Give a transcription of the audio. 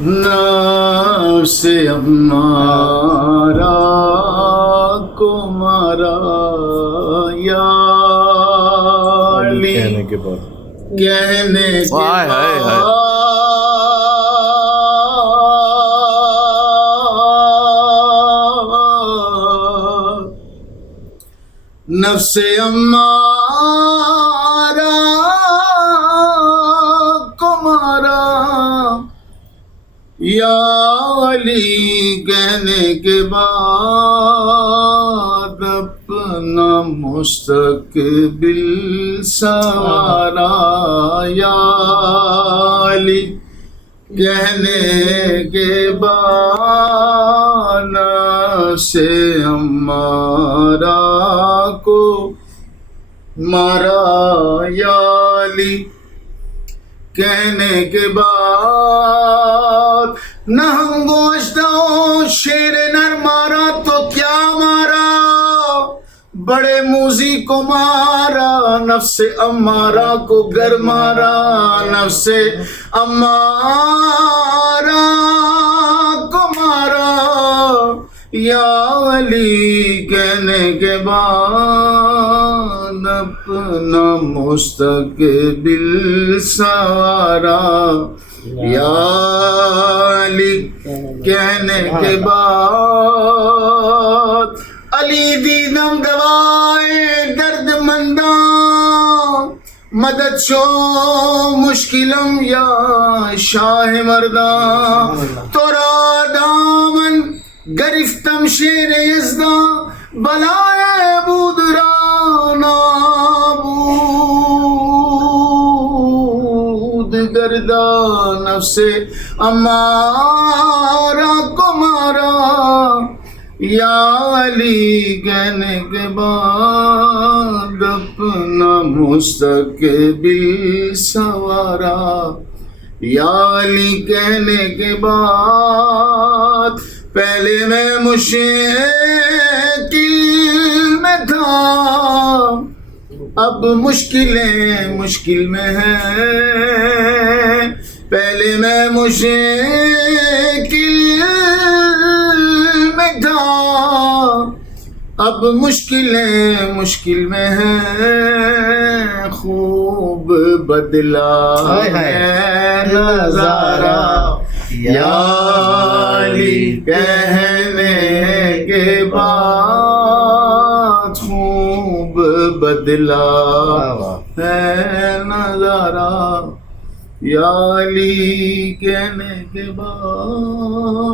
نفس امارہ کو مارا یا علی کہنے کے بعد کہنے کے بعد نفس امارہ کو مارا یا علی کہنے کے بعد اپنا مستقبل سوارا یا علی کہنے کے بعد سے ہمارا کو مارا یا علی کہنے کے بعد نہ ہم گوشت شیر نر مارا تو کیا مارا بڑے موزی کو مارا نفس امارہ کو گر مارا نفس امارہ کو مارا یا علی کہنے کے بعد اپنا مستقبل سوارا یا علی کہنے کے بعد علی دیدم دوائے درد منداں مدد شو مشکلم یا شاہ مرداں تورا دامن گرفتم شیر یزداں بلائے بود را نابود گردہ نفس امارہ کو مارا یا علی کہنے کے بعد اپنا مستقبل سوارا یا علی کہنے کے بعد پہلے میں مشکل میں تھا اب مشکل میں ہے پہلے میں مشکل میں تھا اب مشکل میں ہے خوب بدلا ہے نظارہ یا علی کہنے کے بعد خوب بدلا ہے نظارہ یا علی کہنے کے بعد